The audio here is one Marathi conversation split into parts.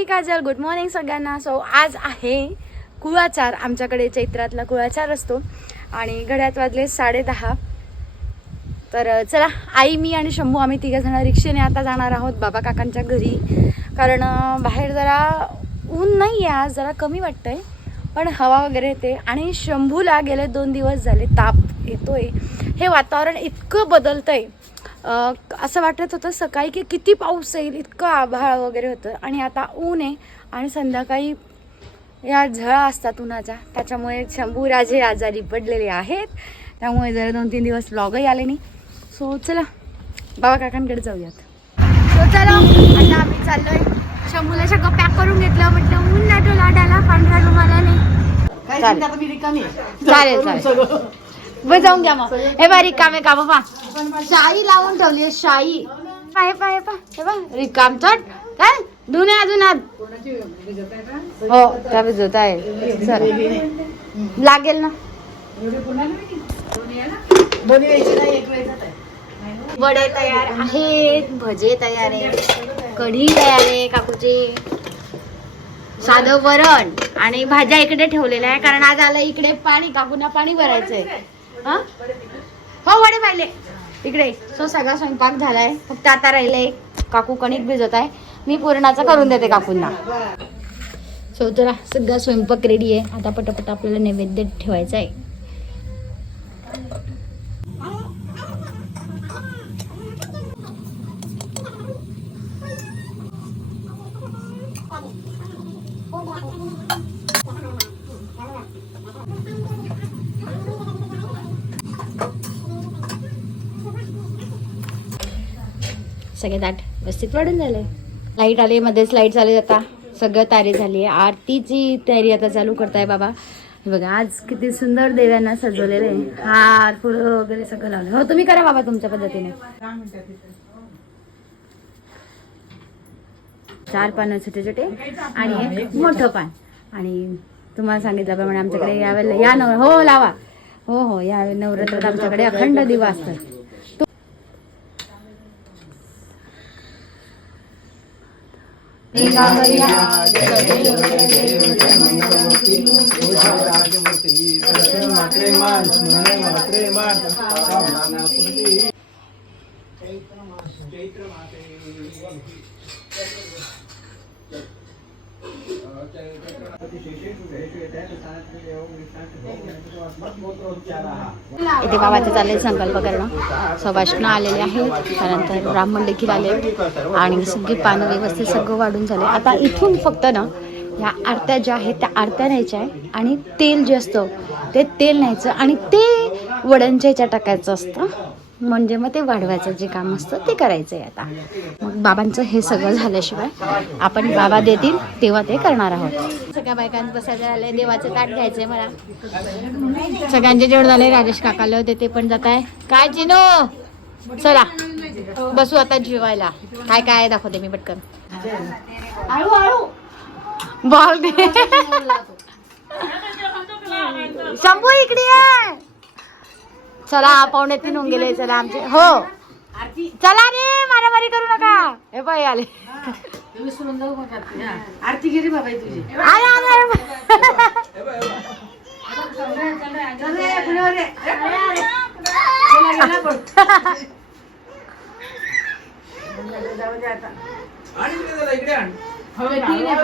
मी काजल गुड मॉर्निंग सगळ्यांना. सो आज आहे कुळाचार. आमच्याकडे चैत्रातला कुळाचार असतो. आणि घड्यात वाजले साडे दहा. तर चला आई मी आणि शंभू आम्ही तिघंजणं रिक्षेने आता जाणार आहोत बाबा काकांच्या घरी. कारण बाहेर जरा ऊन नाही आहे आज जरा कमी वाटतंय. पण हवा वगैरे येते. आणि शंभूला गेले दोन दिवस झाले ताप येतोय. हे वातावरण इतकं बदलतंय. असं वाटत होतं सकाळी की किती पाऊस येईल इतकं आभाळ वगैरे होतं. आणि आता ऊन आहे आणि संध्याकाळी या झळा असतात उन्हाच्या त्याच्यामुळे शंभू राजे आजारी पडलेले आहेत. त्यामुळे जरा दोन तीन दिवस ब्लॉगही आले नाही. सो चला. बाबा काकांकडे जाऊयात. सो चला. आता आम्ही चाललोय. शंभूला सगळं पॅक करून घेतलं. म्हटलं ऊन नाटो लाडाला. पांढरा रुमाला नाही. चालेल चालेल. बरं जाऊन घ्या मग. हे बा रिकामे काम पा शाई लावून ठेवली आहे शाई. पाय पाय पाय हे रिकाम चट. काय धुणे अजून आज हो त्या भिजवत आहे. चल. लागेल ना. वडे तयार आहेत भजे तयार आहे कढी तयार आहे काकूची. साधं वरण आणि भाज्या इकडे ठेवलेल्या आहे कारण आज आलं इकडे पाणी काकूना पाणी भरायचंय. हा? हो वडे पाहिले. इकडे सो सगळा स्वयंपाक झालाय. फक्त आता राहिलंय काकू कणिक भिजत आहे मी पुरणाचा करून देते काकूंना. सो चला सगळा स्वयंपाक रेडी आहे. आता पटापट आपल्याला नैवेद्य ठेवायचा आहे. सगळे दाट. व्यवस्थित वाढून झाले लाइट आली मध्येच लाइट चालू आता. सगळं तयारी झाली आहे आरतीची तयारी आता चालू करताय बाबा. बघा आज किती सुंदर देव्यांना सजवलेलं आहे. हार फुलं वगैरे सगळं लावलं हो तुम्ही करा बाबा तुमच्या पद्धतीने. चार पानं छोटे छोटे आणि एक मोठं पान. आणि तुम्हाला सांगितल्याप्रमाणे आमच्याकडे यावेळेला या नवर हो लावा. हो हो या नवरात्रात आमच्याकडे अखंड दिवा असतात मात्रे मान स्मरणे चैत्र माते इथे बाबाचं चाललंय संकल्प करणं. सवाष्ण आलेले आहेत. त्यानंतर ब्राह्मण देखील आले आणि सगळी पानं व्यवस्थित सगळं वाढून झाले. आता इथून फक्त ना ह्या आरत्या ज्या आहेत त्या आरत्या न्यायच्या आहे आणि तेल जे असतं ते तेल न्यायचं. आणि ते वड्यांच्या ह्याच्या टाकायचं असतं. म्हणजे मग ते वाढवायचं जे काम असतं ते करायचं आहे आता. मग बाबांचं हे सगळं झाल्याशिवाय आपण बाबा देतील तेव्हा ते करणार आहोत. सगळ्या बायकांचं बसायचं राहिलंय देवाचं ताट घ्यायचंय मला. सगळ्यांचे जेवढ झाले राजेश काकाला होते ते पण जात आहे. काय चिनो? चला बसू आता जेवायला. काय काय आहे दाखवते मी पटकन. आळू आळू. बॉल दे. शंभू इकडे आहे चला पाहुणे तीन होऊन गेले चला आमचे हो चला रे मारामारी करू नका हे बाई आले आरती गेली बाबा तुझी आले आले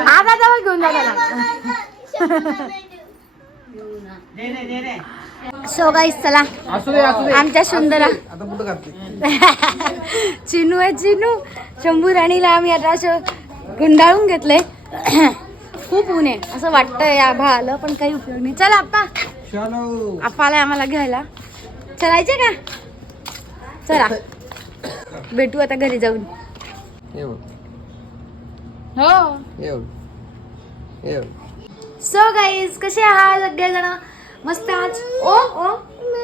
आता जवळ घेऊन जा सो गाईस चला. आमच्या सुंदरा. चिनू आहे चिनू. शंभू राणीला आम्ही आता असं गुंडाळून घेतलंय. खूप ऊन आहे. असं वाटतंय या आलं पण काही उपयोग नाही. चला आप्पा. चलो. आप्पाला आम्हाला घ्यायला. चलायचे का? चला. भेटू आता घरी जाऊन. येऊ हो. येऊ येऊ सो गाईज कसे आहात सगळेजण? मस्त आज? ओ ओ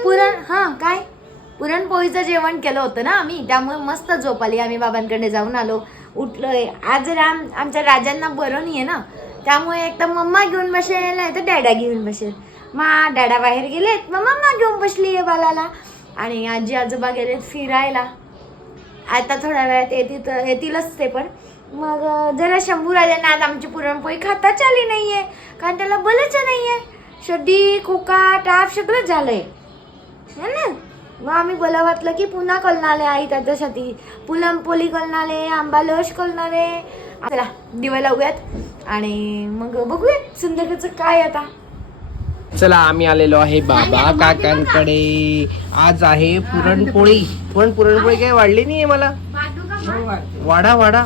पुरण हा काय? पुरणपोळीचं जेवण केलं होतं ना आम्ही त्यामुळे मस्त झोप आली आम्ही बाबांकडे जाऊन आलो. उठलोय. आज राम आमच्या राजांना बरं नाही आहे ना. त्यामुळे एक तर मम्मा घेऊन बसेल नाही तर डॅडा घेऊन बसेल. मा डॅडा बाहेर गेलेत मग मम्मा घेऊन बसली आहे बालाला. आणि आजी आजोबा गेलेत फिरायला. आता थोड्या वेळात येतील येतीलच ते पण. मग जरा शंभू राजांना आज आमची पुरणपोळी खाताच आली नाहीये. कारण त्याला बलच नाहीये. सर्दी खोका टाप सगळंच झालंय. है ना? मग आम्ही बोला वाटलं की पुन्हा कलनाले आई त्याच्यासाठी. पुरणपोळी कलनाले आंबालश कलनारे चला दिवा लावूयात आणि मग बघूयात संध्याकाळचं काय आता. चला आम्ही आलेलो आहे बाबा काकांकडे. आज आहे पुरणपोळी. पण पुरणपोळी काही वाढली नाहीये मला? वाडा वाडा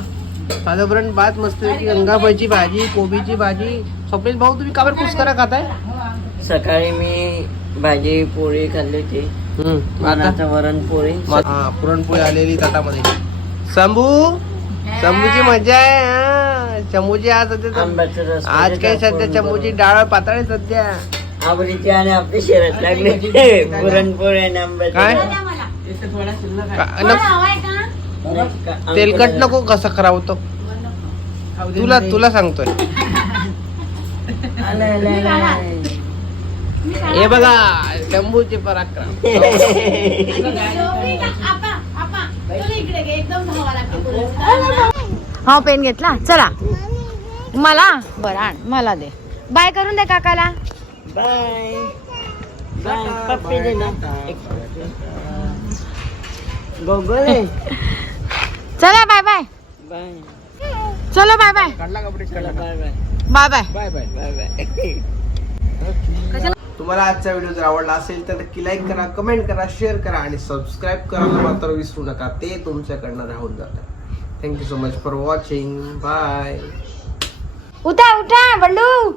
साधारण भात मस्त गंगाफळची भाजी कोबीची भाजी. स्वप्नील भाऊ तुम्ही काबर पुष्करा खाताय? सकाळी मी भाजी पोळी खाल्ली होती. आता आता वरण पोळी. हा पुरणपोळी आलेली ताटामध्ये. शंभू शंभूची मजा आहे हा. शंभूची आज सध्या आज काय सध्या शंभूची डाळ पातळ सध्या. आवडीची आणि आपली शहरात लागले. पुरणपोळी आणि आंब्याचं काय? तेलकट नको कसं खराब होतो तुला तुला सांगतोय. आलं, आलं, आलं. हे बघा शंभूचे पराक्रम. हा पेन घेतला. चला. मला? बरं आण. मला दे. बाय करून दे काकाला. बाय. बाय पप्पी दे ना. गोगोले चला बाय बाय बाय चलो बाय बाय काढला कपडे चला bye bye bye bye bye bye bye bye तुम्हाला आजचा व्हिडिओ जर आवडला असेल तर नक्की लाईक करा कमेंट करा शेअर करा आणि सबस्क्राईब करायला मात्र विसरू नका. ते तुमच्याकडनं राहून जातं. Thank you so much for watching bye उठा उठा बंडू.